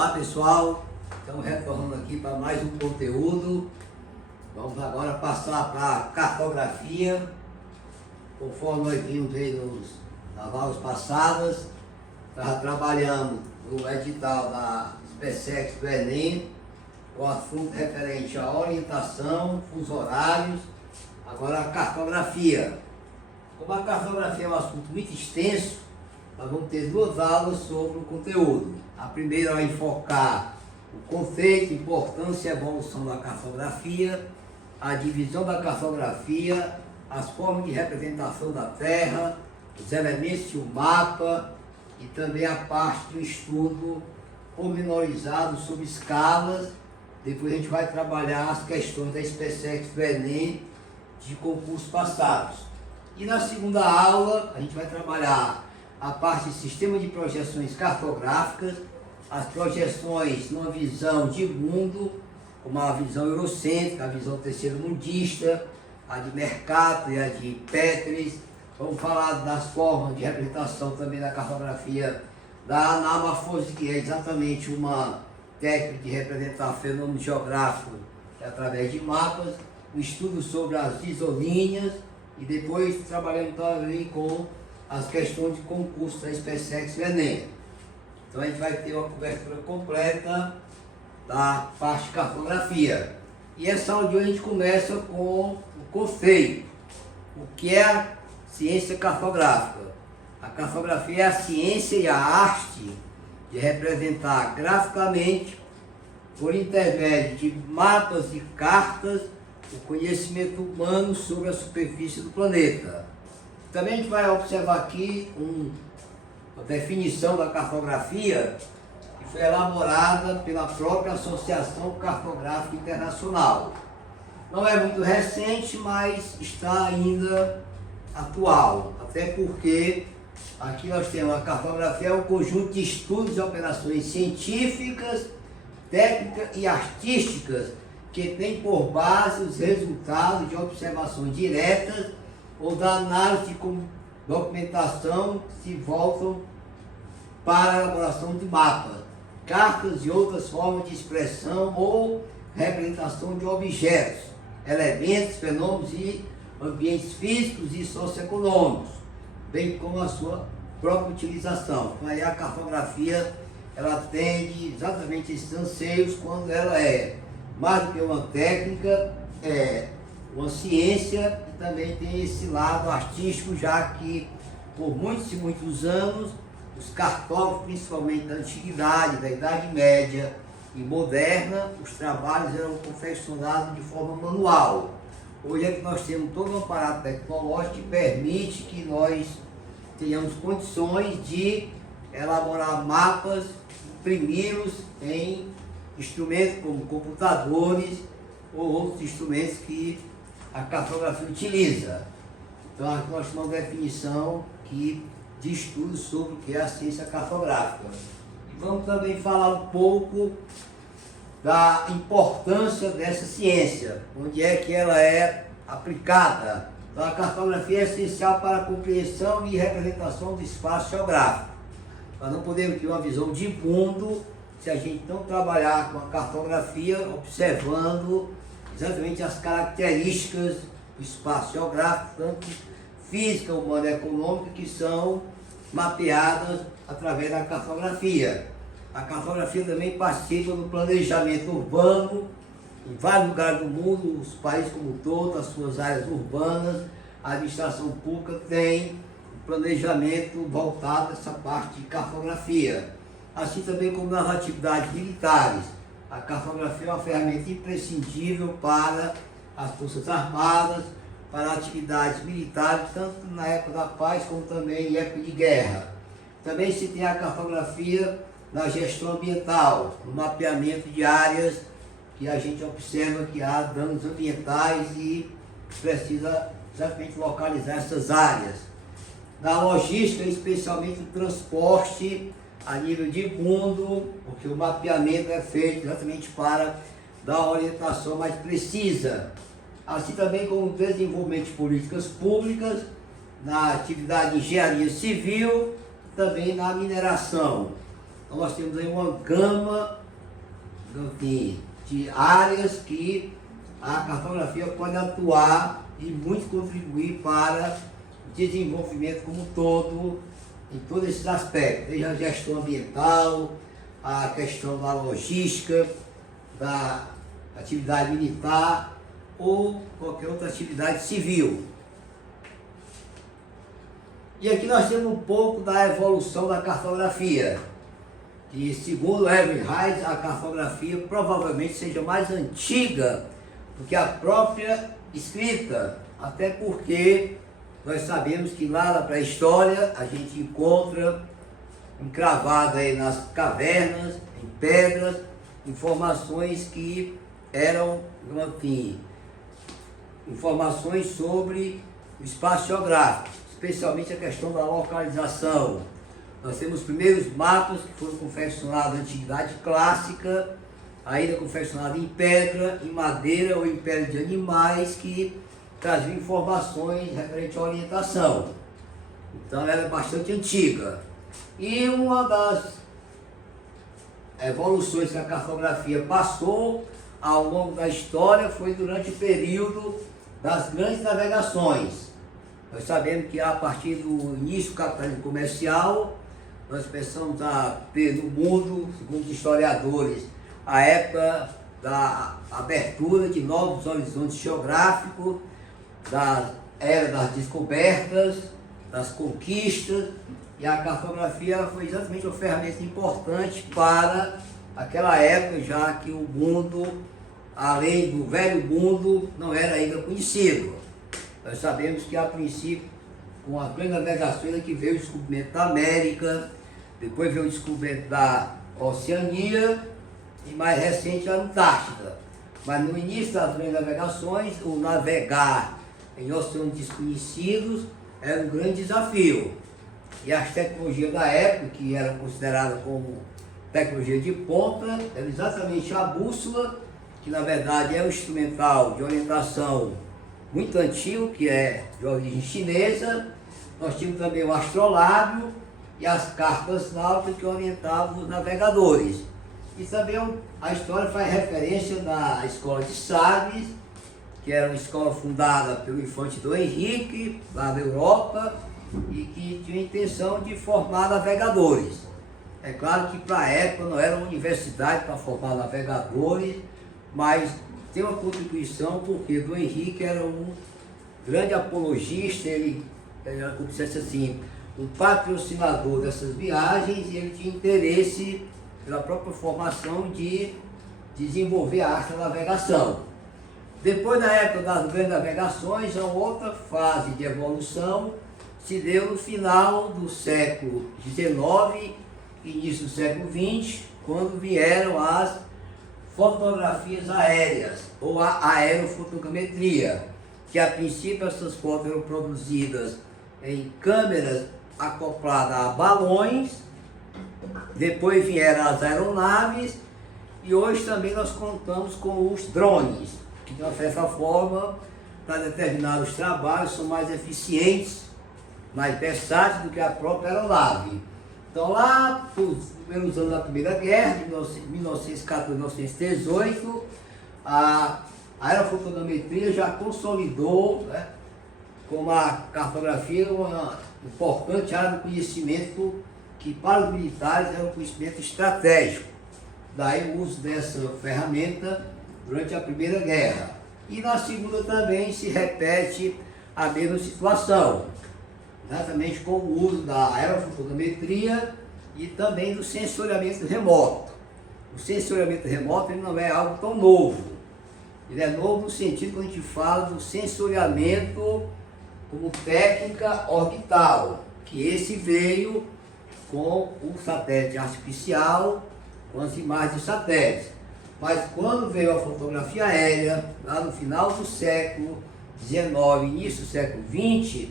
Olá pessoal, estamos retornando aqui para mais um conteúdo. Vamos agora passar para a cartografia, conforme nós vimos aí nas aulas passadas. Estava trabalhando no edital da SpaceX do Enem, com assunto referente à orientação, fusos horários, agora a cartografia. Como a cartografia é um assunto muito extenso, nós vamos ter duas aulas sobre o conteúdo. A primeira vai enfocar o conceito, importância e evolução da cartografia, a divisão da cartografia, as formas de representação da Terra, os elementos de um mapa e também a parte do estudo pormenorizado sobre escalas. Depois a gente vai trabalhar as questões da SpaceX do Enem de concursos passados. E na segunda aula a gente vai trabalhar a parte de sistema de projeções cartográficas, as projeções numa visão de mundo, como a visão eurocêntrica, a visão terceiro-mundista, a de Mercator e a de Petris. Vamos falar das formas de representação também da cartografia da anamorfose, que é exatamente uma técnica de representar fenômenos geográficos através de mapas, o estudo sobre as isolíneas e depois trabalhamos também com as questões de concurso da SpaceX e Enem. Então a gente vai ter uma cobertura completa da parte de cartografia. E essa aula de hoje a gente começa com o conceito. O que é a ciência cartográfica? A cartografia é a ciência e a arte de representar graficamente, por intermédio de mapas e cartas, o conhecimento humano sobre a superfície do planeta. Também a gente vai observar aqui uma definição da cartografia que foi elaborada pela própria Associação Cartográfica Internacional. Não é muito recente, mas está ainda atual, até porque aqui nós temos a cartografia, é um conjunto de estudos e operações científicas, técnicas e artísticas que tem por base os resultados de observações diretas ou da análise de documentação que se voltam para a elaboração de mapas, cartas e outras formas de expressão ou representação de objetos, elementos, fenômenos e ambientes físicos e socioeconômicos, bem como a sua própria utilização. Então aí a cartografia ela atende exatamente esses anseios quando ela é mais do que uma técnica, é uma ciência e também tem esse lado artístico, já que por muitos e muitos anos os cartógrafos, principalmente da antiguidade, da Idade Média e moderna, os trabalhos eram confeccionados de forma manual. Hoje é que nós temos todo um aparato tecnológico que permite que nós tenhamos condições de elaborar mapas, imprimi-los em instrumentos como computadores ou outros instrumentos que a cartografia utiliza. Então aqui nós temos uma definição de estudo sobre o que é a ciência cartográfica. E vamos também falar um pouco da importância dessa ciência, onde é que ela é aplicada. Então a cartografia é essencial para a compreensão e representação do espaço geográfico. Nós não podemos ter uma visão de mundo se a gente não trabalhar com a cartografia, observando exatamente as características do espaço geográfico, tanto física, humana e econômica, que são mapeadas através da cartografia. A cartografia também participa do planejamento urbano em vários lugares do mundo, os países como um todo, as suas áreas urbanas. A administração pública tem um planejamento voltado a essa parte de cartografia. Assim também como nas atividades militares. A cartografia é uma ferramenta imprescindível para as Forças Armadas, para atividades militares, tanto na época da paz como também em época de guerra. Também se tem a cartografia na gestão ambiental, no mapeamento de áreas que a gente observa que há danos ambientais e precisa exatamente localizar essas áreas. Na logística, especialmente o transporte a nível de mundo, porque o mapeamento é feito exatamente para dar uma orientação mais precisa. Assim também como o desenvolvimento de políticas públicas, na atividade de engenharia civil, também na mineração. Então nós temos aí uma gama, enfim, de áreas que a cartografia pode atuar e muito contribuir para o desenvolvimento como um todo, em todos esses aspectos, desde a gestão ambiental, a questão da logística, da atividade militar ou qualquer outra atividade civil. E aqui nós temos um pouco da evolução da cartografia. E segundo Erwin Reis, a cartografia provavelmente seja mais antiga do que a própria escrita, até porque nós sabemos que lá na pré-história a gente encontra encravado aí nas cavernas, em pedras, informações que eram, enfim, informações sobre o espaço geográfico, especialmente a questão da localização. Nós temos os primeiros mapas que foram confeccionados na Antiguidade Clássica, ainda confeccionados em pedra, em madeira ou em pele de animais, que traziam informações referentes à orientação. Então ela é bastante antiga. E uma das evoluções que a cartografia passou ao longo da história foi durante o período das grandes navegações. Nós sabemos que a partir do início do capitalismo comercial, nós começamos a ter no mundo, segundo os historiadores, a época da abertura de novos horizontes geográficos, da era das descobertas, das conquistas, e a cartografia foi exatamente uma ferramenta importante para aquela época, já que o mundo, além do velho mundo, não era ainda conhecido. Nós sabemos que a princípio, com as grandes navegações, é que veio o descobrimento da América, depois veio o descobrimento da Oceania e mais recente a Antártida. Mas no início das grandes navegações, o navegar em oceanos desconhecidos era um grande desafio. E as tecnologias da época, que eram consideradas como tecnologia de ponta, era exatamente a bússola, que na verdade é um instrumental de orientação muito antigo, que é de origem chinesa. Nós tínhamos também o astrolábio e as cartas náuticas que orientavam os navegadores. E também a história faz referência da escola de Sagres, que era uma escola fundada pelo infante Dom Henrique, lá na Europa, e que tinha a intenção de formar navegadores. É claro que para a época não era uma universidade para formar navegadores, mas tem uma contribuição porque Dom Henrique era um grande apologista, ele era, como se fosse assim, um patrocinador dessas viagens, e ele tinha interesse pela própria formação de desenvolver a arte da navegação. Depois da época das grandes navegações, a outra fase de evolução se deu no final do século XIX, início do século XX, quando vieram as fotografias aéreas, ou a aerofotogrametria, que a princípio essas fotos eram produzidas em câmeras acopladas a balões, depois vieram as aeronaves, e hoje também nós contamos com os drones, que de uma certa forma, para determinados trabalhos, são mais eficientes, mais versáteis do que a própria aeronave. Então lá, nos primeiros anos da Primeira Guerra, de 1914 a 1918, a aerofotogrametria já consolidou, né, como a cartografia uma importante área do conhecimento que para os militares era um conhecimento estratégico. Daí o uso dessa ferramenta durante a Primeira Guerra. E na Segunda também se repete a mesma situação, exatamente com o uso da aerofotogrametria e também do sensoriamento remoto. O sensoriamento remoto ele não é algo tão novo. Ele é novo no sentido que a gente fala do sensoriamento como técnica orbital, que esse veio com o satélite artificial, com as imagens de satélites. Mas quando veio a fotografia aérea, lá no final do século XIX, início do século XX,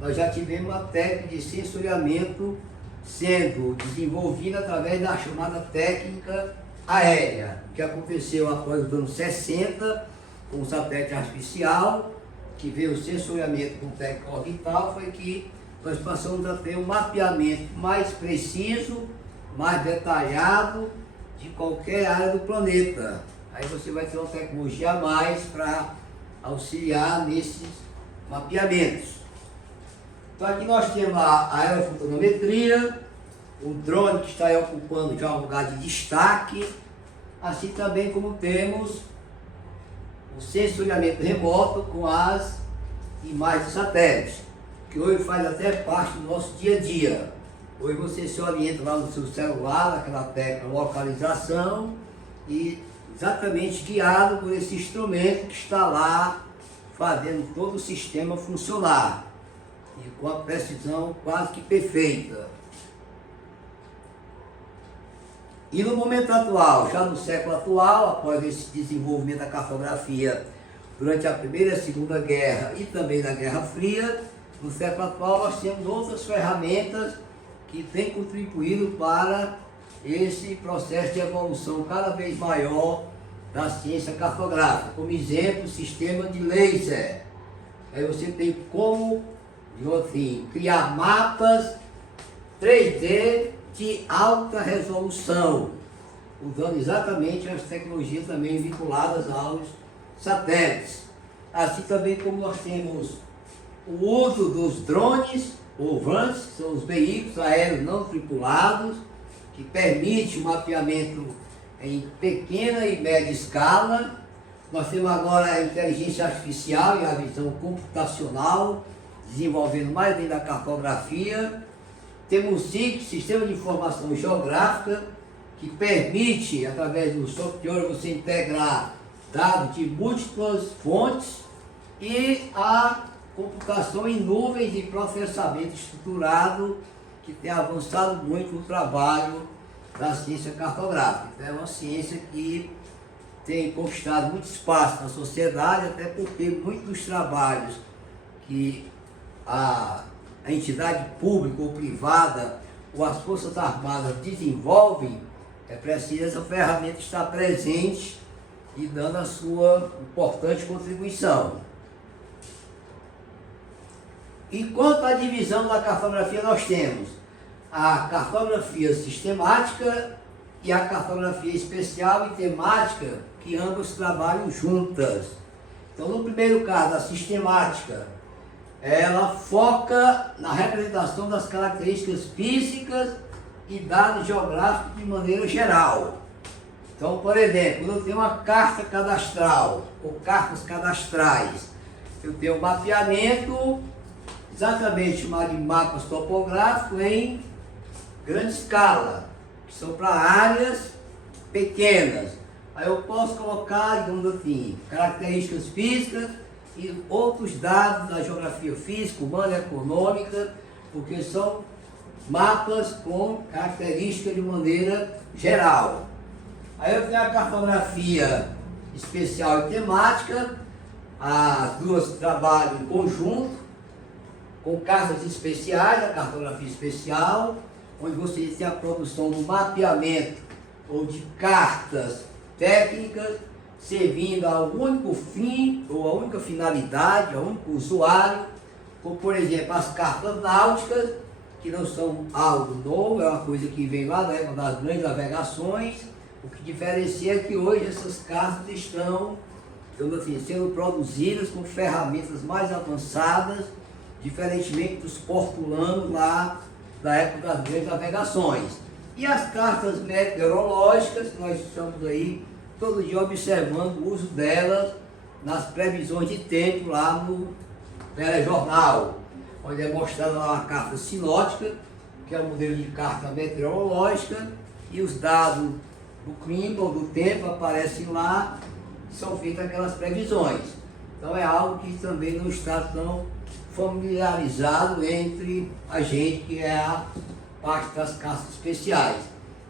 nós já tivemos uma técnica de sensoriamento sendo desenvolvida através da chamada técnica aérea, que aconteceu após os anos 60, com o satélite artificial, que veio o sensoriamento com técnica orbital, foi que nós passamos a ter um mapeamento mais preciso mais detalhado de qualquer área do planeta. Aí você vai ter uma tecnologia a mais para auxiliar nesses mapeamentos. Então aqui nós temos a aerofotogrametria, o drone que está aí ocupando já um lugar de destaque, assim também como temos o sensoriamento remoto com as imagens de satélites, que hoje faz até parte do nosso dia a dia. Hoje você se orienta lá no seu celular, naquela tecla localização, e exatamente guiado por esse instrumento que está lá fazendo todo o sistema funcionar e com a precisão quase que perfeita. E no momento atual, já no século atual, após esse desenvolvimento da cartografia durante a Primeira e a Segunda Guerra e também na Guerra Fria, no século atual nós temos outras ferramentas que têm contribuído para esse processo de evolução cada vez maior da ciência cartográfica. Como exemplo, o sistema de laser. Aí você tem como, assim, criar mapas 3D de alta resolução, usando exatamente as tecnologias também vinculadas aos satélites. Assim também como nós temos o uso dos drones, ou vans, que são os veículos aéreos não tripulados, que permite o mapeamento em pequena e média escala. Nós temos agora a inteligência artificial e a visão computacional, desenvolvendo mais dentro da cartografia. Temos o SIG, Sistema de Informação Geográfica, que permite, através do software, você integrar dados de múltiplas fontes, e a computação em nuvens e processamento estruturado, que tem avançado muito no trabalho da ciência cartográfica. Então, é uma ciência que tem conquistado muito espaço na sociedade, até porque muitos dos trabalhos que a entidade pública ou privada ou as Forças Armadas desenvolvem, é preciso essa ferramenta estar presente e dando a sua importante contribuição. E quanto à divisão da cartografia, nós temos a cartografia sistemática e a cartografia especial e temática, que ambas trabalham juntas. Então, no primeiro caso, a sistemática, ela foca na representação das características físicas e dados geográficos de maneira geral. Então, por exemplo, quando eu tenho uma carta cadastral ou cartas cadastrais, eu tenho um mapeamento exatamente chamado de mapas topográficos em grande escala, que são para áreas pequenas. Aí eu posso colocar, digamos assim, características físicas e outros dados da geografia física, humana e econômica, porque são mapas com características de maneira geral. Aí eu tenho a cartografia especial e temática, as duas trabalham em conjunto, com cartas especiais, a cartografia especial, onde você tem a produção do mapeamento ou de cartas técnicas, servindo ao único fim, ou a única finalidade, ao único usuário, como por exemplo as cartas náuticas, que não são algo novo, é uma coisa que vem lá da época das grandes navegações. O que diferencia é que hoje essas cartas estão, digamos assim, sendo produzidas com ferramentas mais avançadas, diferentemente dos portulanos lá da época das grandes navegações. E as cartas meteorológicas, nós estamos aí todo dia observando o uso delas nas previsões de tempo lá no telejornal, onde é mostrada lá uma carta sinótica, que é o modelo de carta meteorológica, e os dados do clima ou do tempo aparecem lá, são feitas aquelas previsões. Então é algo que também não está tão familiarizado entre a gente, que é a parte das cartas especiais.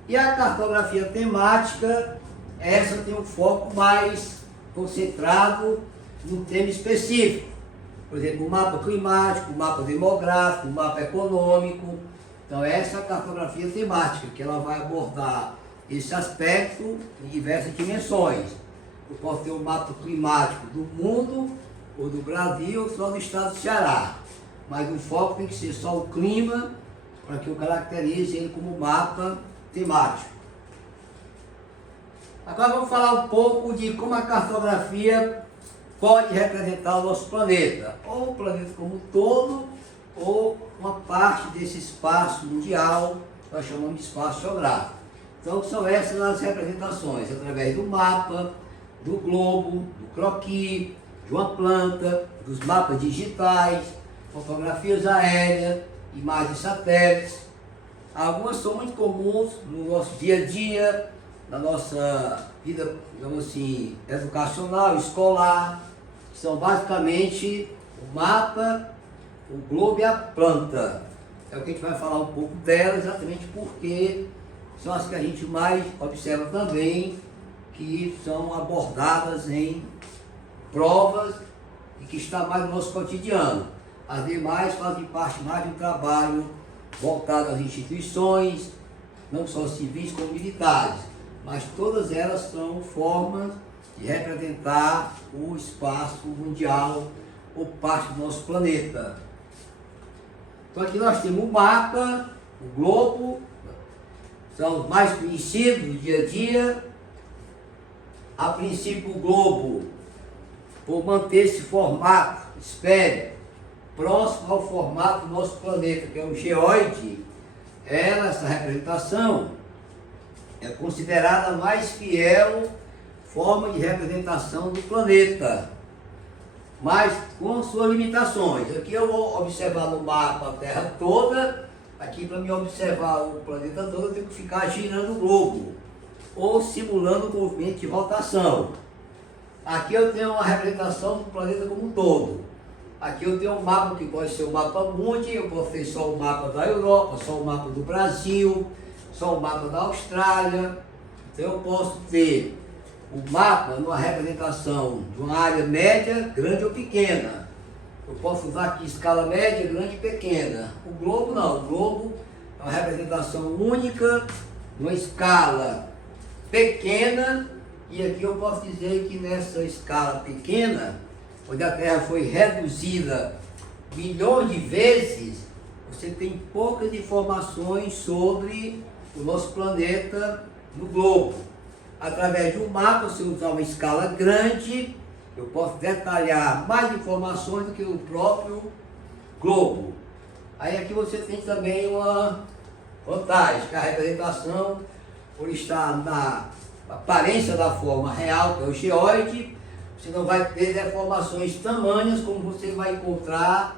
E a cartografia temática, essa tem um foco mais concentrado no tema específico. Por exemplo, o mapa climático, o mapa demográfico, o mapa econômico. Então essa é a cartografia temática, que ela vai abordar esse aspecto em diversas dimensões. Eu posso ter um mapa climático do mundo, ou do Brasil, ou só do estado do Ceará. Mas o foco tem que ser só o clima, para que eu caracterize ele como mapa temático. Agora vamos falar um pouco de como a cartografia pode representar o nosso planeta, ou o planeta como um todo, ou uma parte desse espaço mundial, que nós chamamos de espaço geográfico. Então são essas as representações, através do mapa, do globo, do croquis, de uma planta, dos mapas digitais, fotografias aéreas, imagens satélites. Algumas são muito comuns no nosso dia a dia, na nossa vida, digamos assim, educacional, escolar, que são basicamente o mapa, o globo e a planta. É o que a gente vai falar um pouco dela, exatamente porque são as que a gente mais observa também, que são abordadas em provas e que está mais no nosso cotidiano. As demais fazem parte mais de um trabalho voltado às instituições, não só civis como militares, mas todas elas são formas de representar o espaço mundial ou parte do nosso planeta. Então aqui nós temos o mapa, o globo, são os mais conhecidos do dia a dia. A princípio o globo, por manter esse formato esférico, próximo ao formato do nosso planeta, que é o geóide, essa representação é considerada a mais fiel forma de representação do planeta, mas com suas limitações. Aqui eu vou observar no mapa a Terra toda. Aqui, para me observar o planeta todo, eu tenho que ficar girando o globo ou simulando o movimento de rotação. Aqui eu tenho uma representação do planeta como um todo. Aqui eu tenho um mapa que pode ser o mapa mundi, eu posso ter só o mapa da Europa, só o mapa do Brasil, só o mapa da Austrália. Então eu posso ter o mapa numa representação de uma área média, grande ou pequena. Eu posso usar aqui escala média, grande e pequena. O globo não, o globo é uma representação única, numa escala pequena, e aqui eu posso dizer que nessa escala pequena, onde a Terra foi reduzida milhões de vezes, você tem poucas informações sobre o nosso planeta no globo. Através de um mapa, se eu usar uma escala grande, eu posso detalhar mais informações do que o próprio globo. Aí aqui você tem também uma vantagem, que a representação, por estar na aparência da forma real, que é o geóide, você não vai ter deformações tamanhas como você vai encontrar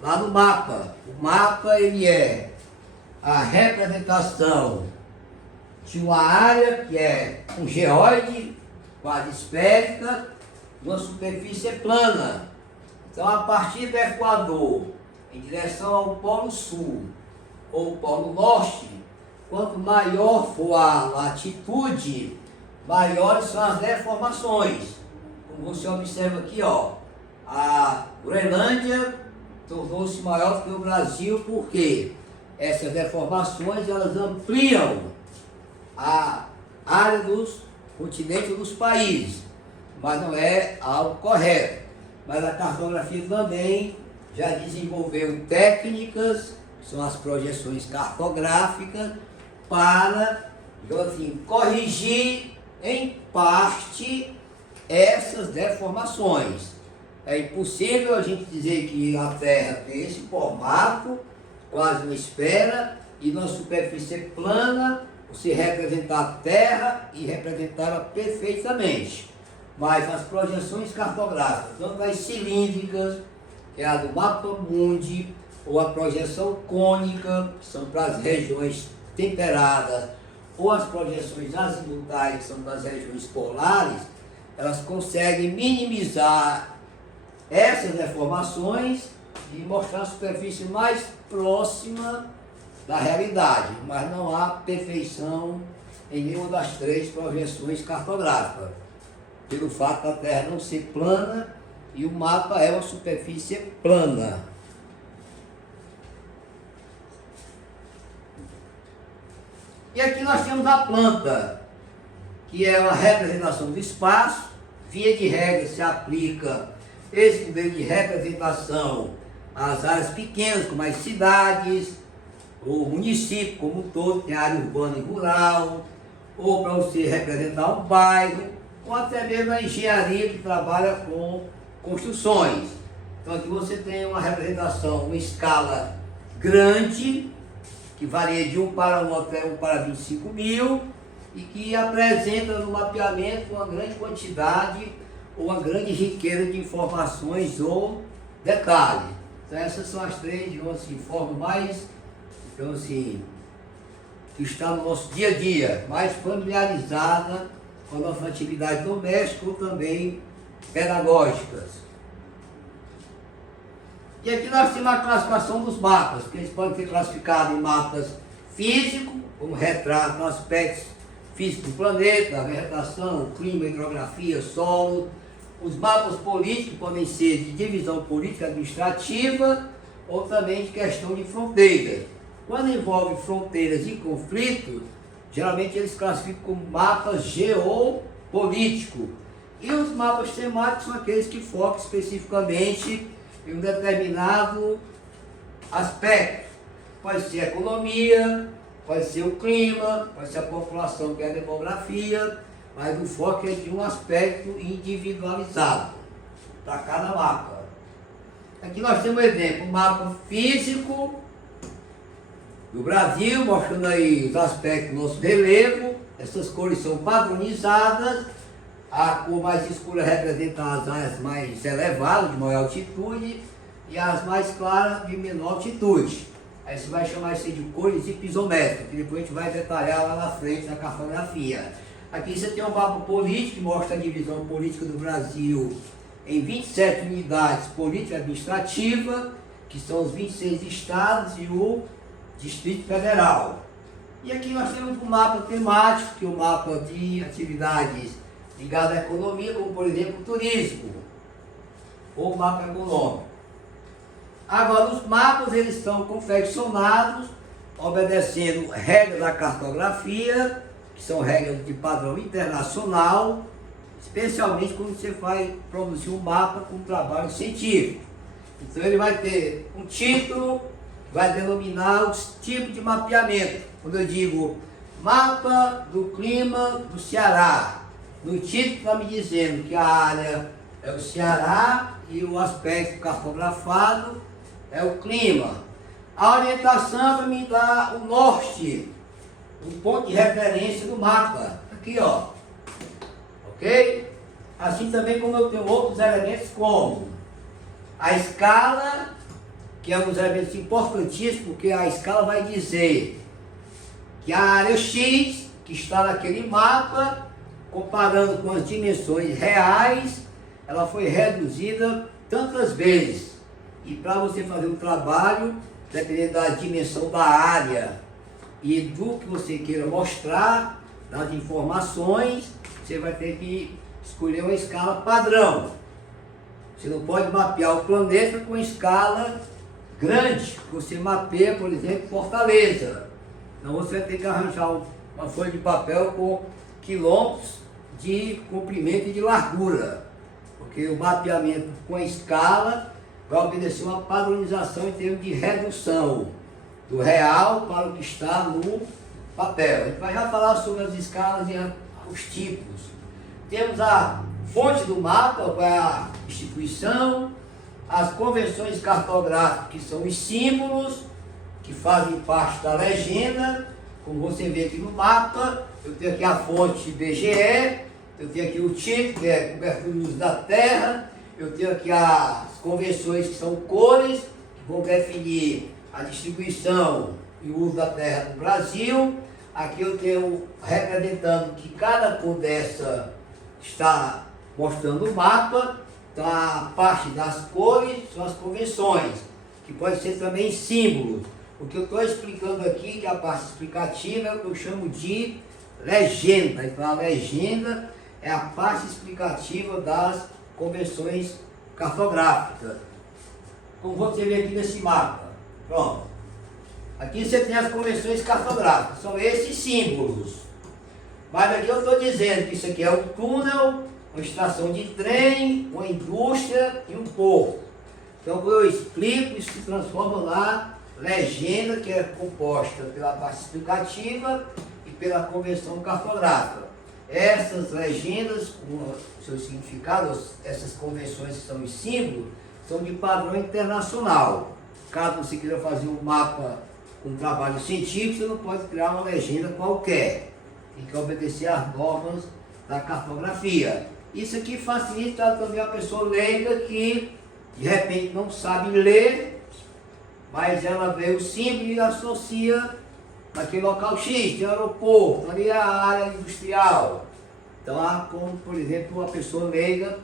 lá no mapa. O mapa, ele é a representação de uma área que é um geóide, quase esférica, uma superfície plana. Então, a partir do Equador, em direção ao Polo Sul ou Polo Norte, quanto maior for a latitude, maiores são as deformações. Como você observa aqui, ó, a Groenlândia tornou-se maior que o Brasil, porque essas deformações elas ampliam a área dos continentes dos países, mas não é algo correto. Mas a cartografia também já desenvolveu técnicas, que são as projeções cartográficas, para, digamos assim, corrigir em parte essas deformações. É impossível a gente dizer que a Terra tem esse formato, quase uma esfera, e na superfície plana, você representar a Terra e representá-la perfeitamente. Mas as projeções cartográficas, tanto as cilíndricas, que é a do mapa mundi, ou a projeção cônica, que são para as regiões temperadas, ou as projeções azimutais, que são para as regiões polares, elas conseguem minimizar essas deformações e mostrar a superfície mais próxima da realidade, mas não há perfeição em nenhuma das três projeções cartográficas, pelo fato da Terra não ser plana e o mapa é uma superfície plana. E aqui nós temos a planta, que é uma representação do espaço. Via de regra se aplica esse modelo de representação às áreas pequenas, como as cidades, ou o município como um todo, tem área urbana e rural, ou para você representar um bairro, ou até mesmo a engenharia que trabalha com construções. Então aqui você tem uma representação, uma escala grande, que varia de 1 para 1 até 1 para 25 mil, e que apresenta no mapeamento uma grande quantidade ou uma grande riqueza de informações ou detalhes. Então essas são as três, digamos assim, formas mais, digamos assim, que está no nosso dia a dia, mais familiarizada com a nossa atividade doméstica ou também pedagógicas. E aqui nós temos a classificação dos mapas, que eles podem ser classificados em mapas físicos, como retratam aspectos físicos do planeta, a vegetação, o clima, a hidrografia, solo. Os mapas políticos podem ser de divisão política administrativa ou também de questão de fronteiras. Quando envolve fronteiras e conflitos, geralmente eles classificam como mapas geopolíticos. E os mapas temáticos são aqueles que focam especificamente em um determinado aspecto. Pode ser a economia, pode ser o clima, pode ser a população, que é a demografia, mas o foco é de um aspecto individualizado para cada mapa. Aqui nós temos um exemplo, um mapa físico do Brasil, mostrando aí os aspectos do nosso relevo. Essas cores são padronizadas. A cor mais escura representa as áreas mais elevadas, de maior altitude, e as mais claras de menor altitude. Aí você vai chamar isso de cores isométricas, que depois a gente vai detalhar lá na frente na cartografia. Aqui você tem um mapa político que mostra a divisão política do Brasil em 27 unidades políticas administrativas, que são os 26 estados e o Distrito Federal. E aqui nós temos um mapa temático, que é o mapa de atividades ligadas à economia, como por exemplo o turismo, ou mapa econômico. Agora, os mapas eles estão confeccionados obedecendo regras da cartografia, que são regras de padrão internacional, especialmente quando você vai produzir um mapa com um trabalho científico. Então ele vai ter um título, vai denominar os tipos de mapeamento. Quando eu digo mapa do clima do Ceará, no título está me dizendo que a área é o Ceará e o aspecto cartografado é o clima. A orientação vai me dar o norte, o ponto de referência do mapa. Aqui, ó. Ok? Assim também como eu tenho outros elementos como a escala, que é um dos elementos importantíssimos, porque a escala vai dizer que a área X, que está naquele mapa, comparando com as dimensões reais, ela foi reduzida tantas vezes. E para você fazer um trabalho, dependendo da dimensão da área e do que você queira mostrar, das informações, você vai ter que escolher uma escala padrão. Você não pode mapear o planeta com escala grande. Você mapeia, por exemplo, Fortaleza. Então você vai ter que arranjar uma folha de papel com quilômetros de comprimento e de largura. Porque o mapeamento com a escala vai obedecer uma padronização em termos de redução do real para o que está no papel. A gente vai já falar sobre as escalas e os tipos. Temos a fonte do mapa, que é a instituição, as convenções cartográficas, que são os símbolos, que fazem parte da legenda. Como você vê aqui no mapa, eu tenho aqui a fonte IBGE, eu tenho aqui o título, que é cobertura de uso da terra, eu tenho aqui as convenções, que são cores, que vão definir a distribuição e o uso da terra no Brasil. Aqui eu tenho representando que cada cor dessa está mostrando o mapa. Então a parte das cores são as convenções, que pode ser também símbolos. O que eu estou explicando aqui, que é a parte explicativa, é o que eu chamo de legenda. Então a legenda é a parte explicativa das convenções cartográficas. Como você vê aqui nesse mapa. Pronto. Aqui você tem as convenções cartográficas, são esses símbolos. Mas aqui eu estou dizendo que isso aqui é um túnel, uma estação de trem, uma indústria e um porto. Então quando eu explico, isso se transforma lá legenda, que é composta pela parte explicativa e pela convenção cartográfica. Essas legendas, com seus significados, essas convenções que são os símbolos, são de padrão internacional. Caso você queira fazer um mapa com trabalho científico, você não pode criar uma legenda qualquer. Tem que obedecer às normas da cartografia. Isso aqui facilita também a pessoa leiga que de repente não sabe ler, mas ela vê o símbolo e associa naquele local X, tem aeroporto, ali é a área industrial. Então há como, por exemplo, uma pessoa leiga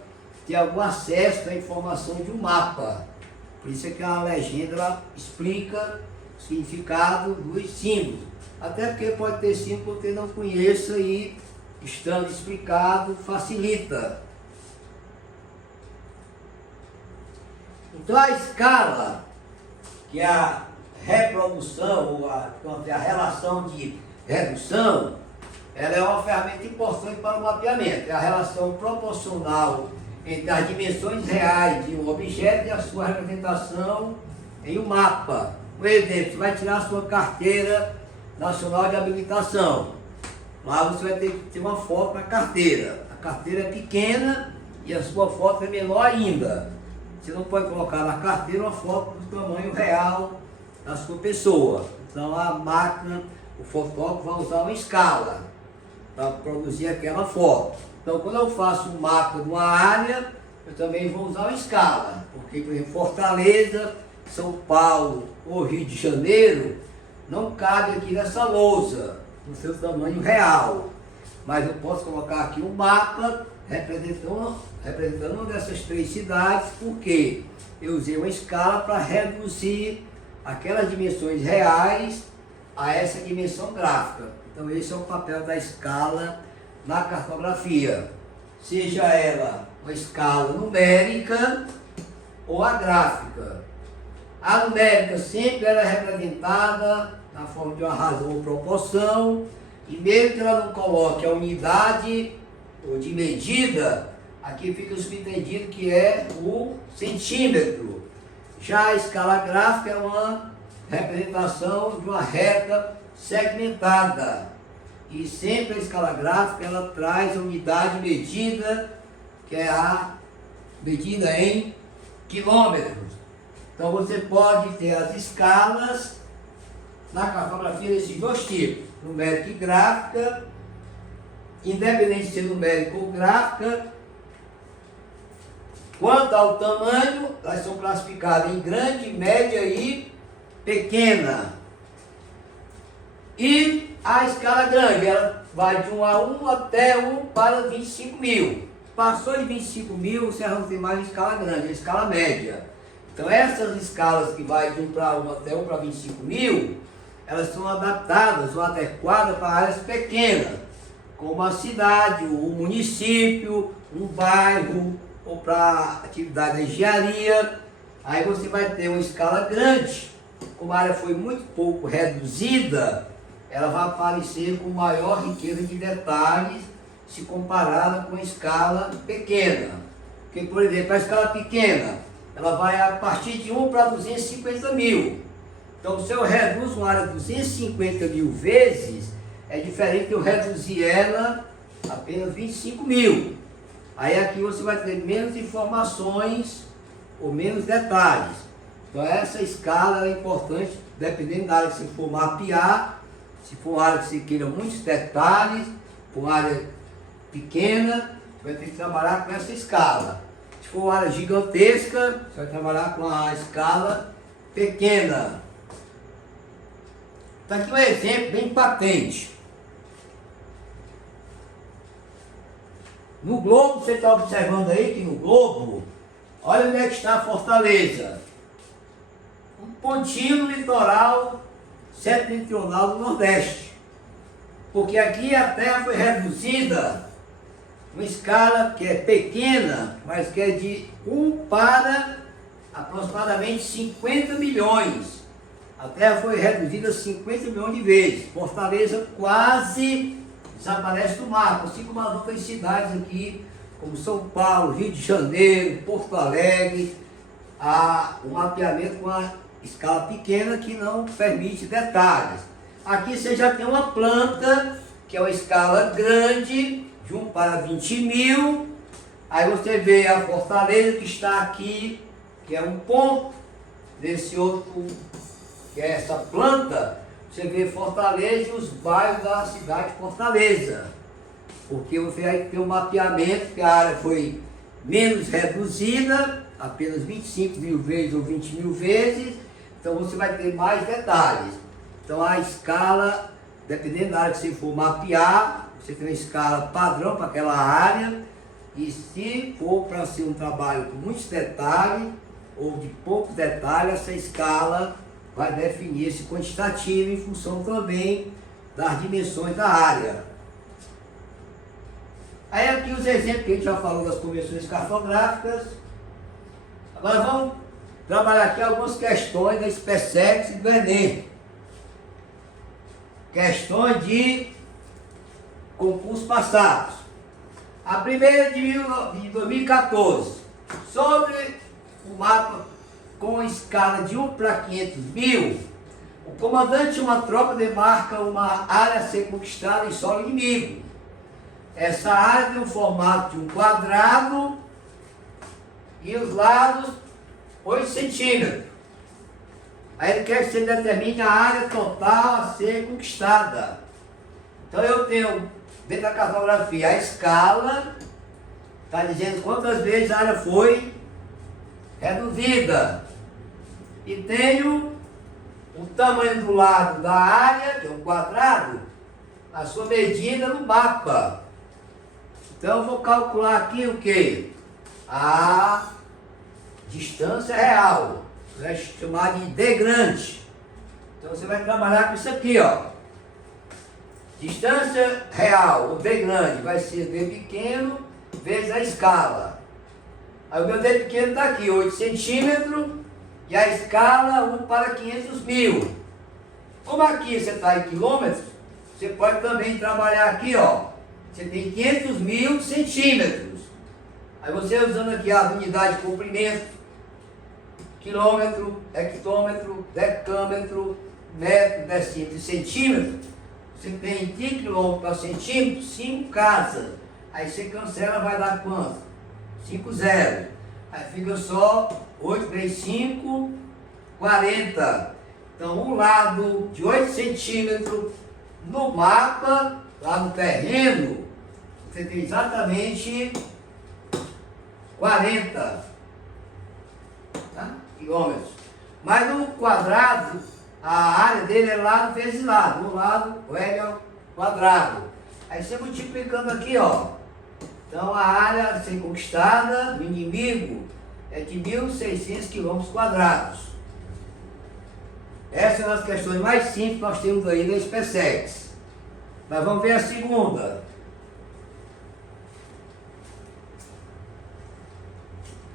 ter algum acesso à informação de um mapa. Por isso é que a legenda ela explica o significado dos símbolos. Até porque pode ter símbolo que você não conheça e, estando explicado, facilita. Então a escala, que é a reprodução, ou a relação de redução, ela é uma ferramenta importante para o mapeamento. É a relação proporcional entre as dimensões reais de um objeto e a sua representação em um mapa. Por exemplo, você vai tirar a sua carteira nacional de habilitação. Lá você vai ter que ter uma foto na carteira. A carteira é pequena e a sua foto é menor ainda. Você não pode colocar na carteira uma foto do tamanho real da sua pessoa. Então a máquina, o fotógrafo vai usar uma escala para produzir aquela foto. Então quando eu faço um mapa de uma área, eu também vou usar uma escala. Porque, por exemplo, Fortaleza, São Paulo ou Rio de Janeiro não cabe aqui nessa lousa, no seu tamanho real. Mas eu posso colocar aqui um mapa representando uma dessas três cidades, porque eu usei uma escala para reduzir aquelas dimensões reais a essa dimensão gráfica. Então esse é o papel da escala na cartografia, seja ela uma escala numérica ou a gráfica. A numérica sempre ela é representada na forma de uma razão ou proporção, e mesmo que ela não coloque a unidade ou de medida, aqui fica subentendido que é o centímetro. Já a escala gráfica é uma representação de uma reta segmentada. E sempre a escala gráfica ela traz a unidade medida, que é a medida em quilômetros. Então você pode ter as escalas na cartografia desses dois tipos, numérica e gráfica. Independente de ser numérica ou gráfica, quanto ao tamanho, elas são classificadas em grande, média e pequena. E a escala grande, ela vai de 1 a 1 até 1 para 25 mil. Passou de 25 mil, você não tem mais escala grande, é escala média. Então essas escalas que vai de 1 para 1 até 1 para 25 mil, elas são adaptadas ou adequadas para áreas pequenas, como a cidade, o município, um bairro, ou para atividade de engenharia. Aí você vai ter uma escala grande, como a área foi muito pouco reduzida, ela vai aparecer com maior riqueza de detalhes se comparada com a escala pequena. Porque, por exemplo, a escala pequena, ela vai a partir de 1 para 250 mil. Então, se eu reduzo uma área 250 mil vezes, é diferente de eu reduzir ela apenas 25 mil. Aí aqui você vai ter menos informações ou menos detalhes. Então essa escala é importante, dependendo da área que você for mapear. Se for uma área que você queira muitos detalhes, for uma área pequena, você vai ter que trabalhar com essa escala. Se for uma área gigantesca, você vai trabalhar com a escala pequena. Está aqui um exemplo bem patente. No globo, você está observando aí que no globo, olha onde é que está a Fortaleza. Um pontinho no litoral setentrional do Nordeste. Porque aqui a terra foi reduzida uma escala que é pequena, mas que é de 1 para aproximadamente 50 milhões. A terra foi reduzida 50 milhões de vezes. Fortaleza quase desaparece do mapa, assim como as outras cidades aqui, como São Paulo, Rio de Janeiro, Porto Alegre. O mapeamento com a escala pequena que não permite detalhes. Aqui você já tem uma planta, que é uma escala grande, de 1 para 20 mil. Aí você vê a fortaleza que está aqui, que é um ponto desse outro, que é essa planta. Você vê Fortaleza e os bairros da cidade de Fortaleza. Porque você vai ter um mapeamento, que a área foi menos reduzida, apenas 25 mil vezes ou 20 mil vezes, então você vai ter mais detalhes. Então a escala, dependendo da área que você for mapear, você tem uma escala padrão para aquela área, e se for para ser um trabalho com muitos detalhes, ou de poucos detalhes, essa escala vai definir esse quantitativo em função também das dimensões da área. Aí aqui os exemplos que a gente já falou das convenções cartográficas. Agora vamos trabalhar aqui algumas questões da SpaceX e do Enem. Questões de concursos passados. A primeira de 2014, sobre o mapa com escala de 1 para 500 mil, o comandante de uma tropa demarca uma área a ser conquistada em solo inimigo. Essa área tem um formato de um quadrado e os lados 8 centímetros. Aí ele quer que você determine a área total a ser conquistada. Então eu tenho dentro da cartografia a escala, está dizendo quantas vezes a área foi reduzida. E tenho o tamanho do lado da área, que é um quadrado, a sua medida no mapa. Então eu vou calcular aqui o que? A distância real. Vai chamar de D grande. Então você vai trabalhar com isso aqui, ó. Distância real, o D grande, vai ser D pequeno vezes a escala. Aí o meu D pequeno está aqui, 8 centímetros, e a escala 1 para 500 mil. Como aqui você está em quilômetros, você pode também trabalhar aqui, ó. Você tem 500 mil centímetros. Aí você usando aqui a unidade de comprimento, quilômetro, hectômetro, decâmetro, metro, decímetro e centímetro, você tem de quilômetro para centímetro, 5 casas. Aí você cancela, vai dar quanto? 5 zero. Aí fica só 8 vezes 5, 40. Então um lado de 8 centímetros no mapa, lá no terreno, você tem exatamente 40 quilômetros. Mas no quadrado, a área dele é lado vezes lado. No lado, o L é o quadrado. Aí você multiplicando aqui, ó. Então a área a ser conquistada do inimigo é de 1.600 quilômetros quadrados. Essa é uma das questões mais simples que nós temos aí na SpaceX. Mas vamos ver a segunda.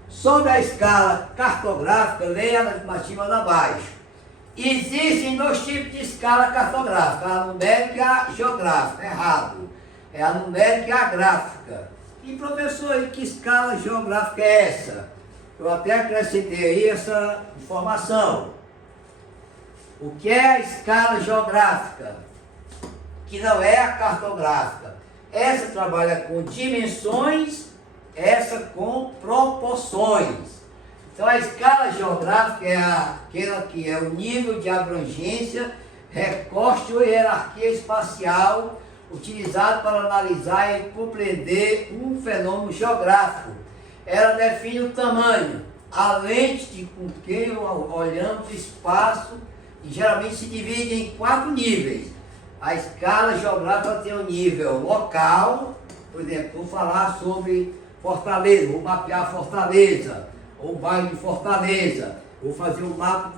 Sobre a escala cartográfica, leia a afirmativa abaixo. Existem 2 tipos de escala cartográfica, a numérica e a geográfica. Errado. É a numérica e a gráfica. E professor, que escala geográfica é essa? Eu até acrescentei aí essa informação. O que é a escala geográfica? Que não é a cartográfica. Essa trabalha com dimensões, essa com proporções. Então a escala geográfica é aquela que é o nível de abrangência, recorte ou hierarquia espacial utilizado para analisar e compreender um fenômeno geográfico. Ela define o tamanho, a lente com que olhamos o espaço, e geralmente se divide em 4 níveis. A escala geográfica tem um nível local, por exemplo, vou falar sobre Fortaleza, vou mapear Fortaleza, ou o bairro de Fortaleza, vou fazer um mapa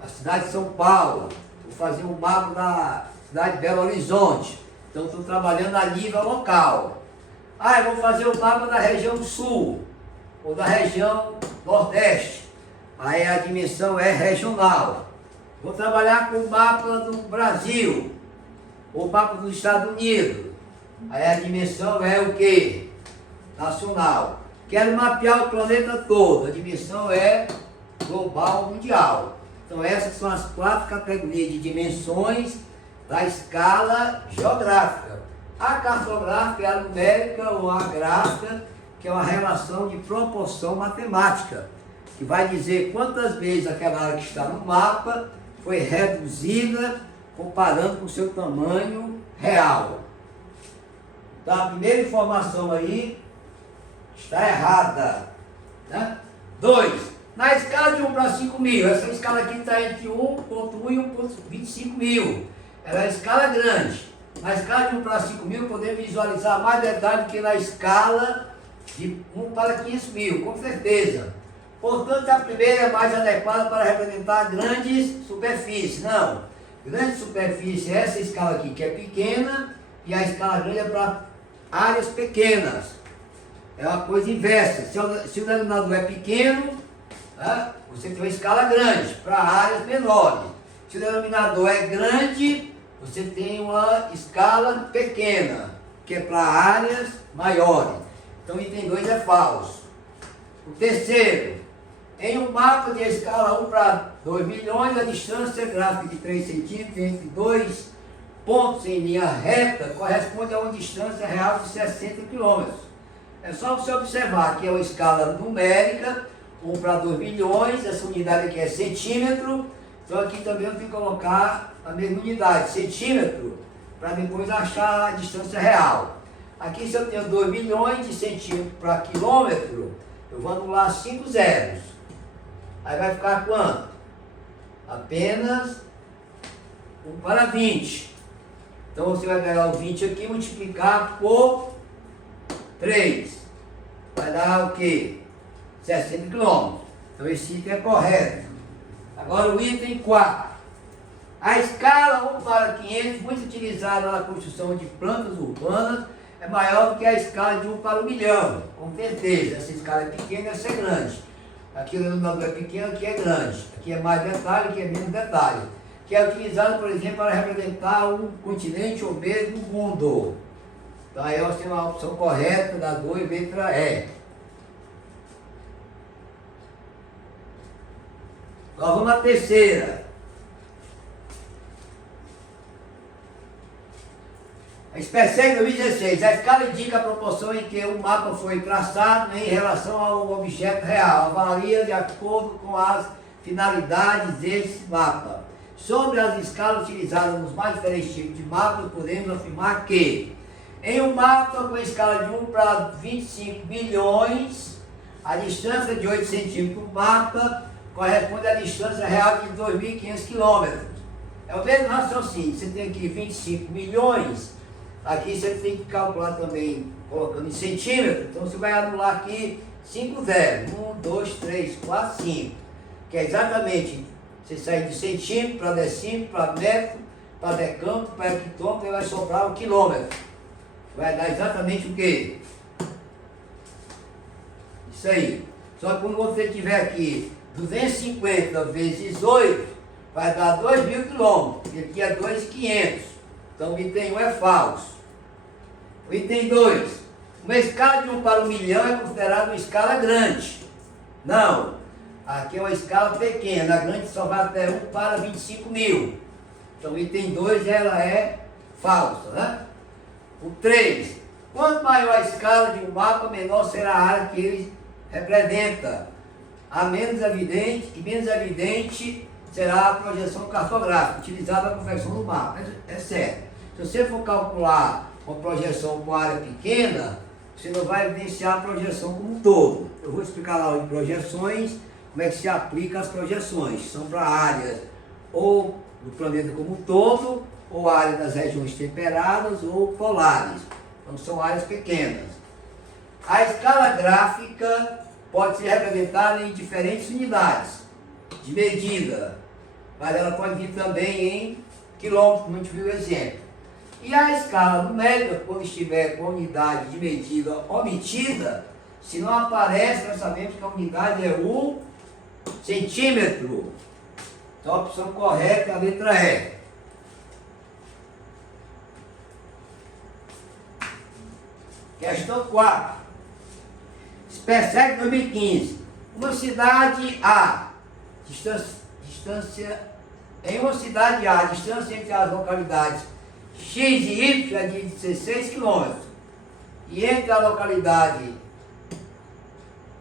da cidade de São Paulo, vou fazer um mapa da cidade de Belo Horizonte. Então estou trabalhando a nível local. Eu vou fazer o mapa da região sul, ou da região nordeste. Aí a dimensão é regional. Vou trabalhar com o mapa do Brasil, ou o mapa dos Estados Unidos. Aí a dimensão é o quê? Nacional. Quero mapear o planeta todo. A dimensão é global mundial. Então essas são as 4 categorias de dimensões da escala geográfica. A cartográfica é a numérica ou a gráfica, que é uma relação de proporção matemática, que vai dizer quantas vezes aquela área que está no mapa foi reduzida comparando com o seu tamanho real. Então a primeira informação aí está errada. Né? 2. Na escala de 1 para 5 mil, essa escala aqui está entre 1.1 e 1.25 mil. Ela é uma escala grande. Na escala de 1 para 5 mil, podemos visualizar mais detalhes do que na escala de 1 para 500 mil, com certeza. Portanto, a primeira é mais adequada para representar grandes superfícies. Não, grande superfície é essa escala aqui, que é pequena, e a escala grande é para áreas pequenas. É uma coisa inversa. Se o denominador é pequeno, tá? Você tem uma escala grande para áreas menores. Se o denominador é grande, você tem uma escala pequena, que é para áreas maiores. Então o item 2 é falso. O terceiro, em um mapa de escala 1 para 2 milhões, a distância gráfica de 3 centímetros entre dois pontos em linha reta corresponde a uma distância real de 60 quilômetros. É só você observar que é uma escala numérica, 1 para 2 milhões, essa unidade aqui é centímetro, então aqui também eu tenho que colocar a mesma unidade, centímetro, para depois achar a distância real. Aqui se eu tenho 2 milhões de centímetros para quilômetro, eu vou anular 5 zeros. Aí vai ficar quanto? Apenas 1 para 20. Então você vai pegar o 20 aqui e multiplicar por 3. Vai dar o quê? 60 quilômetros. Então esse item é correto. Agora o item 4. A escala 1 para 500, muito utilizada na construção de plantas urbanas, é maior do que a escala de 1 para 1 milhão. Com certeza, essa escala é pequena e essa é grande. Aqui o denominador é pequeno, aqui é grande. Aqui é mais detalhe, aqui é menos detalhe. Que é utilizado, por exemplo, para representar um continente ou mesmo o mundo. Então aí nós temos a opção correta da 2, letra E. Agora vamos à terceira. A SPECEG 2016, a escala indica a proporção em que o mapa foi traçado em relação ao objeto real, varia de acordo com as finalidades desse mapa. Sobre as escalas utilizadas nos mais diferentes tipos de mapas, podemos afirmar que em um mapa com a escala de 1 para 25 milhões, a distância de 8 centímetros do mapa corresponde à distância real de 2.500 quilômetros. É o mesmo raciocínio, você tem aqui 25 milhões, aqui você tem que calcular também, colocando em centímetros, então você vai anular aqui 5 zeros, 1, 2, 3, 4, 5, que é exatamente, você sai de centímetro para decímetro, para metro, para decâmetro, para hectômetro, e vai sobrar um quilômetro. Vai dar exatamente o quê? Isso aí. Só que quando você tiver aqui 250 vezes 8, vai dar 2.000 quilômetros, e aqui é 2.500. Então o item 1 é falso. O item 2, uma escala de 1 para 1 milhão é considerada uma escala grande. Não, aqui é uma escala pequena, a grande só vai até 1 para 25 mil. Então o item 2 ela é falsa, né? O 3, quanto maior a escala de um mapa, menor será a área que ele representa. A menos evidente será a projeção cartográfica, utilizada na confecção do mapa. É certo. Se você for calcular uma projeção com área pequena, você não vai evidenciar a projeção como um todo. Eu vou explicar lá em projeções, como é que se aplica as projeções. São para áreas ou do planeta como um todo, ou área das regiões temperadas ou polares. Então são áreas pequenas. A escala gráfica pode ser representada em diferentes unidades de medida, mas ela pode vir também em quilômetros, como a gente viu o exemplo. E a escala numérica, quando estiver com a unidade de medida omitida, se não aparece, nós sabemos que a unidade é o centímetro. Então a opção correta é a letra E. Questão 4. SPECEG 2015. Uma cidade A distância em uma cidade A, a distância entre as localidades X e Y é de 16 km. E entre a localidade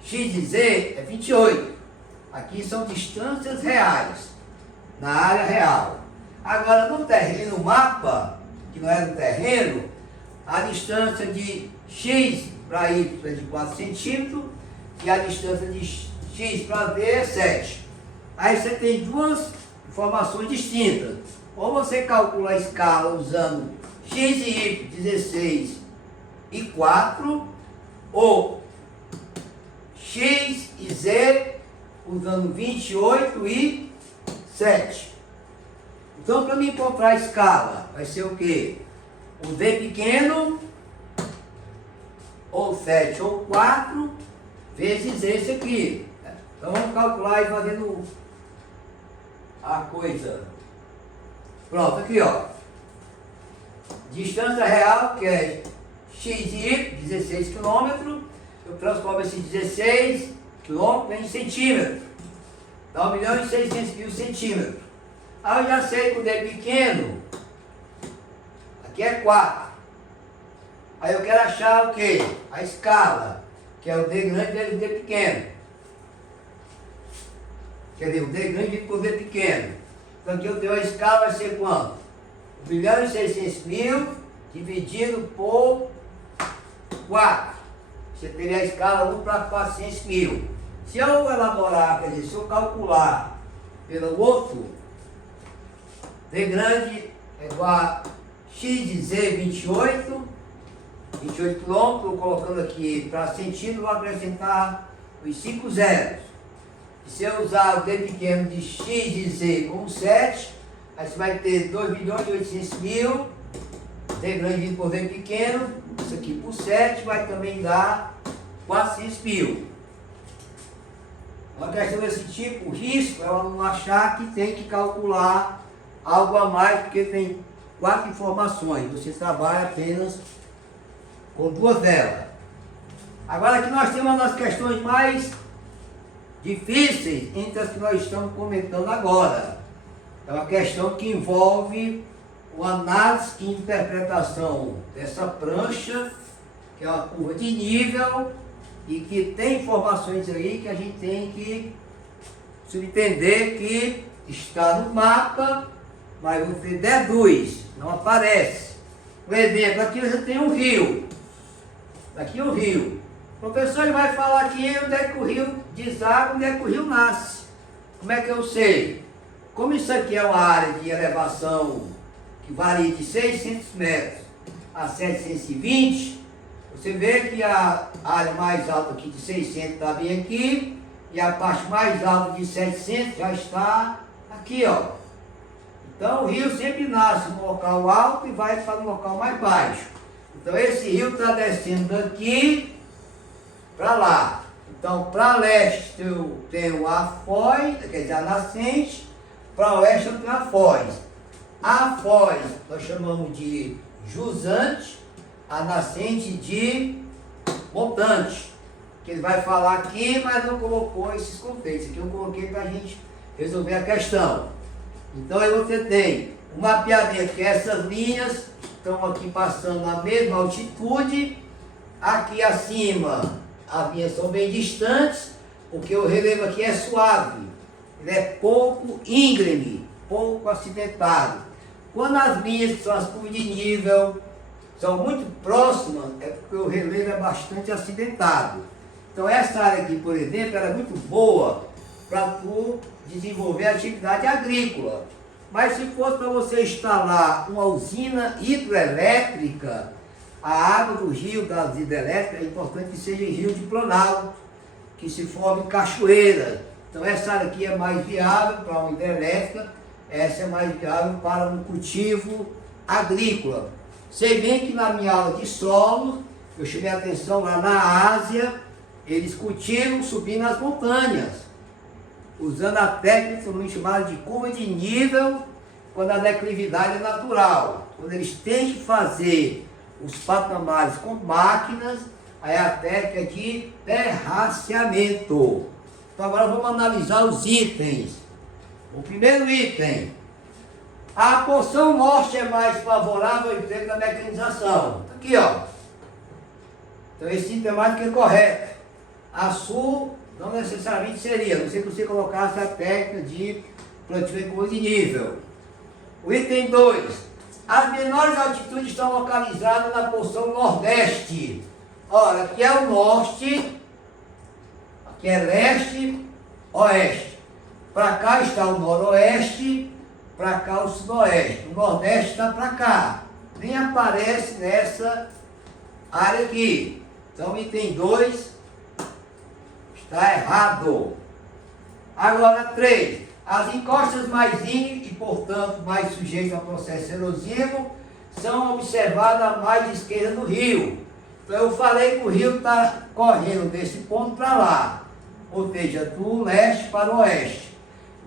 X e Z é 28. Aqui são distâncias reais, na área real. Agora, no terreno, no mapa, que não é no terreno, a distância de X para Y é de 4 centímetros e a distância de X para Z é 7. Aí você tem duas informações distintas. Ou você calcula a escala usando X e Y 16 e 4, ou X e Z usando 28 e 7. Então, para me encontrar a escala, vai ser o quê? O D pequeno, ou 7 ou 4, vezes esse aqui. Então, vamos calcular e fazendo a coisa. Pronto, aqui ó. Distância real, que é X e Y, 16 km. Eu transformo esse 16 km em centímetro. Dá 1.600.000 centímetros. Aí eu já sei que o D pequeno, aqui é 4. Aí eu quero achar o quê? A escala, que é o D grande vezes o D pequeno. Quer dizer, o D grande por o D pequeno. Então aqui eu tenho a escala, vai ser quanto? 1.600.000 dividido por 4. Você teria a escala 1 para 400.000. Se eu elaborar, quer dizer, se eu calcular pelo outro, D grande é igual a X de Z 28 km, colocando aqui para centímetro, vou acrescentar os 5 zeros. E se eu usar o D pequeno de X de Z com 7, aí você vai ter 2.800.000, D grande por D pequeno, isso aqui por 7 vai também dar 400.000. Uma questão desse tipo, o risco é o aluno achar que tem que calcular algo a mais, porque tem 4 informações, você trabalha apenas com 2 delas. Agora aqui nós temos as questões mais difíceis entre as que nós estamos comentando agora. É uma questão que envolve o análise e interpretação dessa prancha, que é uma curva de nível e que tem informações aí que a gente tem que subentender que está no mapa, mas você deduz, não aparece. Por exemplo, aqui você tem um rio. Aqui o rio. O professor ele vai falar aqui onde é que o rio deságua, onde é que o rio nasce. Como é que eu sei? Como isso aqui é uma área de elevação que varia de 600 metros a 720, você vê que a área mais alta aqui de 600 está bem aqui, e a parte mais alta de 700 já está aqui, ó. Então o rio sempre nasce no local alto e vai para o local mais baixo. Então esse rio está descendo daqui para lá. Então para leste eu tenho a foz, quer dizer a nascente, para oeste eu tenho a foz. A foz nós chamamos de jusante, a nascente de montante. Que ele vai falar aqui, mas não colocou esses conceitos. Aqui eu coloquei para a gente resolver a questão. Então aí você tem um mapeamento que essas linhas estão aqui passando na mesma altitude. Aqui acima as linhas são bem distantes, porque o relevo aqui é suave. Ele é pouco íngreme, pouco acidentado. Quando as linhas, que são as curvas de nível, são muito próximas, é porque o relevo é bastante acidentado. Então essa área aqui, por exemplo, ela é muito boa para tu desenvolver atividade agrícola. Mas se fosse para você instalar uma usina hidroelétrica, a água do rio das hidrelétricas é importante que seja em rio de planalto, que se forme cachoeira. Então essa área aqui é mais viável para uma hidrelétrica, essa é mais viável para um cultivo agrícola. Sei bem que na minha aula de solo, eu chamei a atenção lá na Ásia, eles cultivam subindo as montanhas, usando a técnica também chamada de curva de nível, quando a declividade é natural. Quando eles têm que fazer os patamares com máquinas, aí a técnica de terraceamento. Então agora vamos analisar os itens. O primeiro item. A porção norte é mais favorável ao emprego da mecanização. Aqui, ó. Então esse item é mais do que correto. A sul não necessariamente seria, a não ser que você colocasse a técnica de plantio de nível. O item 2. As menores altitudes estão localizadas na porção nordeste. Olha, aqui é o norte, aqui é leste, oeste. Para cá está o noroeste, para cá o sudoeste. O nordeste está para cá. Nem aparece nessa área aqui. Então, item 2 está errado. Agora, 3. As encostas mais índices e, portanto, mais sujeitas ao processo erosivo são observadas à margem esquerda do rio. Então, eu falei que o rio está correndo desse ponto para lá, ou seja, do leste para o oeste.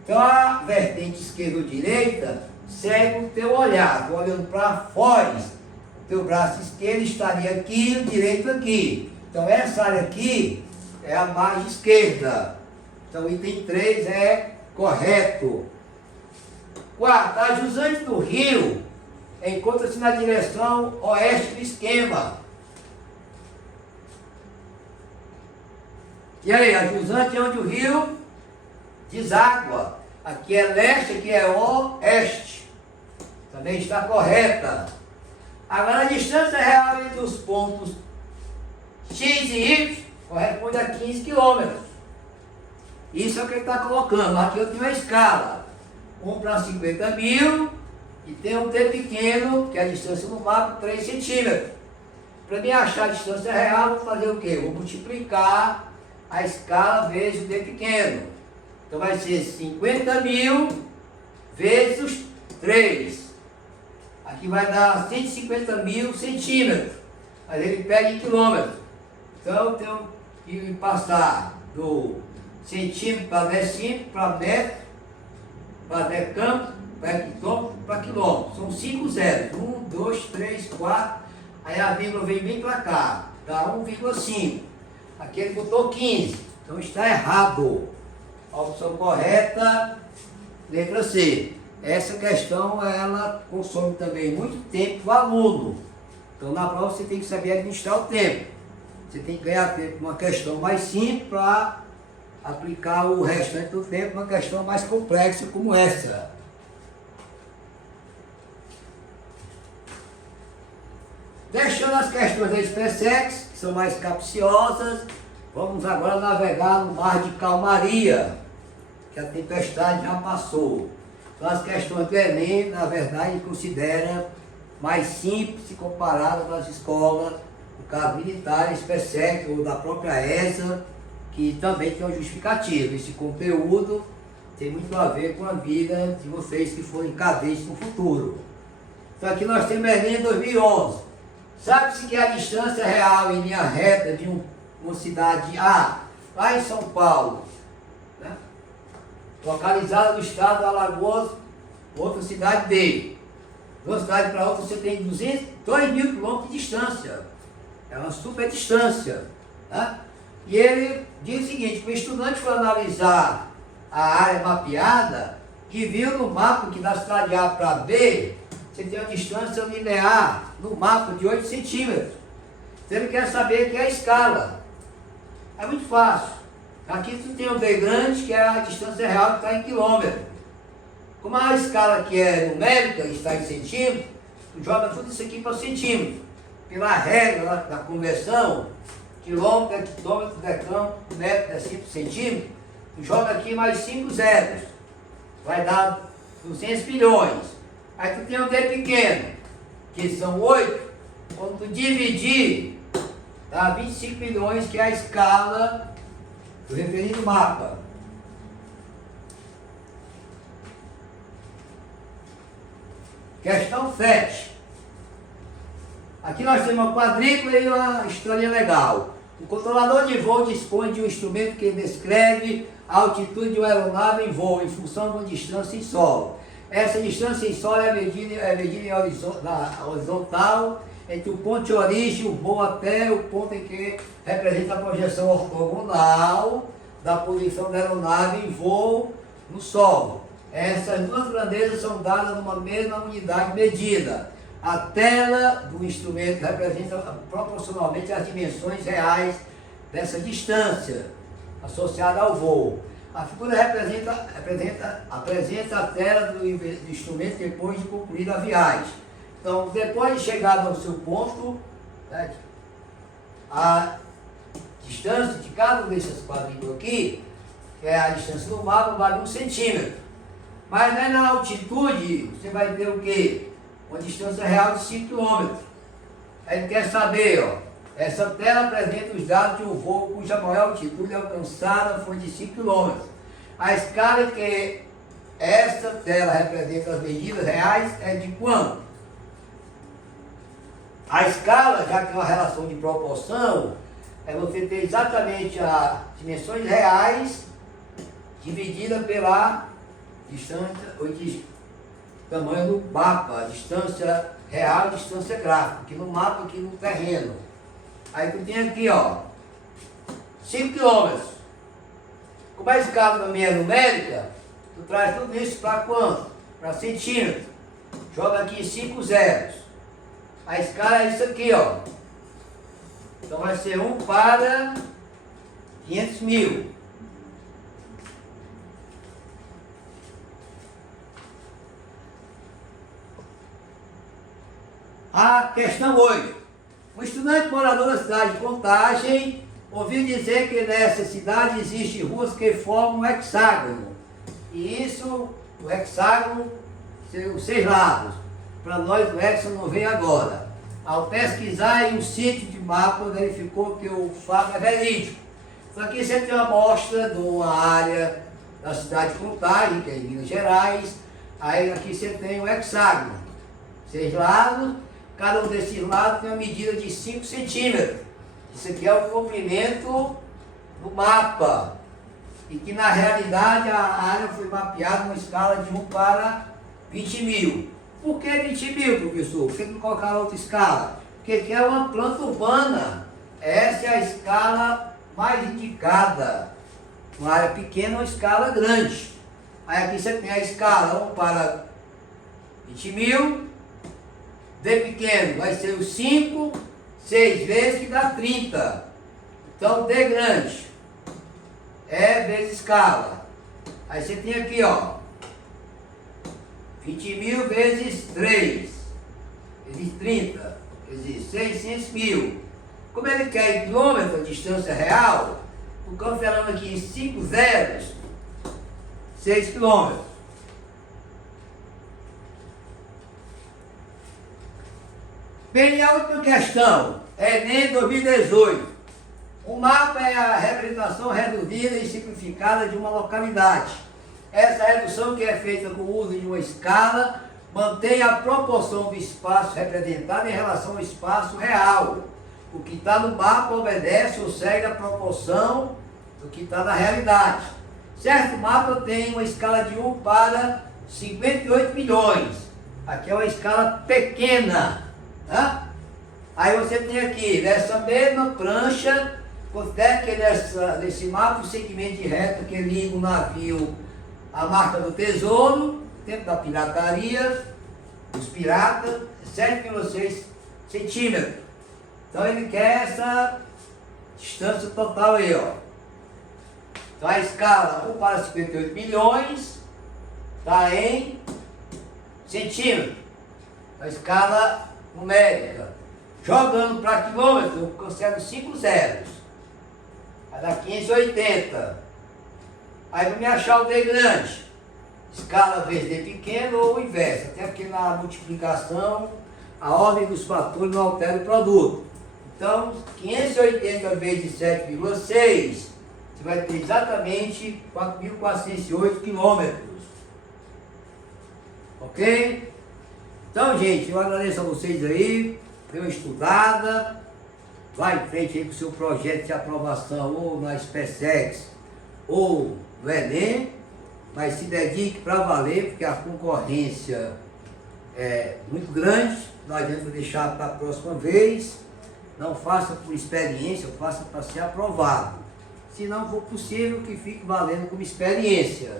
Então, a vertente esquerda ou direita segue o teu olhar. Estou olhando para Foz, o teu braço esquerdo estaria aqui e o direito aqui. Então, essa área aqui é a margem esquerda. Então, o item 3 é correto. 4. A jusante do rio encontra-se na direção oeste do esquema. E aí, a jusante é onde o rio deságua. Aqui é leste, aqui é oeste. Também está correta. Agora, a distância real entre os pontos X e Y corresponde a 15 quilômetros. Isso é o que ele está colocando. Aqui eu tenho uma escala. 1 para 50 mil e tem um T pequeno, que é a distância no mapa, 3 centímetros. Para mim achar a distância real, vou fazer o quê? Vou multiplicar a escala vezes o T pequeno. Então vai ser 50 mil vezes os 3. Aqui vai dar 150 mil centímetros. Mas ele pega em quilômetros. Então eu tenho que passar do centímetro para decímetro, para metro, para decâmetro, para hectômetro, para quilômetro. São 5 zeros. 1, 2, 3, 4. Aí a vírgula vem bem para cá. Dá 1,5. Aqui ele botou 15. Então está errado. A opção correta, letra C. Essa questão, ela consome também muito tempo do aluno. Então, na prova, você tem que saber administrar o tempo. Você tem que ganhar tempo numa questão mais simples para aplicar o restante do tempo numa questão mais complexa como essa. Deixando as questões da SpaceX, que são mais capciosas, vamos agora navegar no mar de calmaria, que a tempestade já passou. Então as questões do Enem, na verdade, considera mais simples se comparado com as escolas, no caso militar, SpaceX ou da própria ESA, que também tem uma justificativa. Esse conteúdo tem muito a ver com a vida de vocês que forem cadeias no futuro. Então aqui nós temos Enem 2011. Sabe-se que a distância real em linha reta de uma cidade A, lá em São Paulo, né, localizada no estado do Alagoas, outra cidade B. De uma cidade para outra você tem 2 mil quilômetros de distância. É uma super distância. Né? E ele diz o seguinte, que o estudante foi analisar a área mapeada e viu no mapa que da cidade A para B, você tem uma distância linear no mapa de 8 centímetros. Então ele quer saber que é a escala. É muito fácil. Aqui tu tem um B grande, que é a distância real que está em quilômetro. Como a escala aqui é numérica, está em centímetro, tu joga tudo isso aqui para centímetro. Pela regra da conversão, quilômetro, hectômetro, decâmetro, metro, decímetro, centímetro, tu joga aqui mais 5 zeros. Vai dar 200 milhões. Aí tu tem um D pequeno, que são 8. Quando tu dividir, dá 25 milhões, que é a escala do referido mapa. Questão 7. Aqui nós temos uma quadrícula e uma historinha legal. O controlador de voo dispõe de um instrumento que descreve a altitude de uma aeronave em voo em função de uma distância em solo. Essa distância em solo é medida em horizontal entre o ponto de origem, o voo até o ponto em que representa a projeção ortogonal da posição da aeronave em voo no solo. Essas duas grandezas são dadas numa mesma unidade de medida. A tela do instrumento representa proporcionalmente as dimensões reais dessa distância associada ao voo. A figura apresenta a tela do instrumento depois de concluir a viagem. Então, depois de chegar ao seu ponto, né, a distância de cada um desses quadrículos aqui, que é a distância do mapa, vale 1 centímetro. Mas né, na altitude, você vai ter o quê? Uma distância real de 5 km. Aí ele quer saber, ó, essa tela apresenta os dados de um voo cuja maior altitude alcançada foi de 5 km. A escala que esta tela representa as medidas reais é de quanto? A escala, já que é uma relação de proporção, é você ter exatamente as dimensões reais dividida pela distância, ou tamanho do mapa, a distância real e distância gráfica, aqui no mapa, aqui no terreno. Aí tu tem aqui, ó, 5 km. Como a escala também é numérica, tu traz tudo isso para quanto? Para centímetro. Joga aqui 5 zeros. A escala é isso aqui, ó. Então vai ser 1 para 500 mil. A questão 8. Um estudante morador da cidade de Contagem ouviu dizer que nessa cidade existem ruas que formam um hexágono. E isso, o hexágono, os 6 lados. Para nós o hexágono não vem agora. Ao pesquisar em um sítio de mapa, verificou que o fato é verídico. Então aqui você tem uma amostra de uma área da cidade de Contagem, que é em Minas Gerais. Aí aqui você tem o hexágono. 6 lados. Cada um desses lados tem uma medida de 5 centímetros. Isso aqui é o comprimento do mapa. E que na realidade a área foi mapeada numa escala de 1 para 20 mil. Por que 20 mil, professor? Por que não colocaram outra escala? Porque aqui é uma planta urbana. Essa é a escala mais indicada. Uma área pequena ou escala grande. Aí aqui você tem a escala 1 para 20 mil. D pequeno vai ser o 5, 6 vezes que dá 30. Então D grande é vezes escala. Aí você tem aqui, ó, 20 mil vezes 3, vezes 30, vezes 600 mil. Como ele quer em quilômetro, a distância real, o que eu estou falando aqui em 5 zeros, 6 quilômetros. Bem, a última questão, Enem 2018. O mapa é a representação reduzida e simplificada de uma localidade. Essa redução, que é feita com o uso de uma escala, mantém a proporção do espaço representado em relação ao espaço real. O que está no mapa obedece ou segue a proporção do que está na realidade. Certo mapa tem uma escala de 1 para 58 milhões. Aqui é uma escala pequena. Aí você tem aqui, nessa mesma prancha, considere que nesse mapa o segmento de reta que liga o navio à marca do tesouro, tempo da pirataria, os piratas, 7,6 centímetros. Então ele quer essa distância total aí, ó. Então a escala 1 para 58 milhões está em centímetros. A escala numérica. Jogando para quilômetro, eu considero 5 zeros. Vai dar 580. Aí para me achar o D grande, escala vezes D pequeno ou o inverso. Até porque na multiplicação a ordem dos fatores não altera o produto. Então 580 vezes 7,6, você vai ter exatamente 4.408 quilômetros. Ok? Então, gente, eu agradeço a vocês aí, deu uma estudada, vai em frente aí com o seu projeto de aprovação ou na SpaceX ou no Enem, mas se dedique para valer, porque a concorrência é muito grande, não adianta deixar para a próxima vez, não faça por experiência, faça para ser aprovado. se não for possível, que fique valendo como experiência.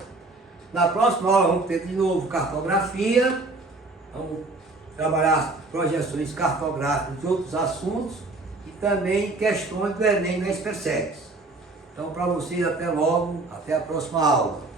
Na próxima aula vamos ter de novo cartografia, vamos trabalhar projeções cartográficas de outros assuntos e também questões do Enem na Espersex. Então, para vocês, até logo, até a próxima aula.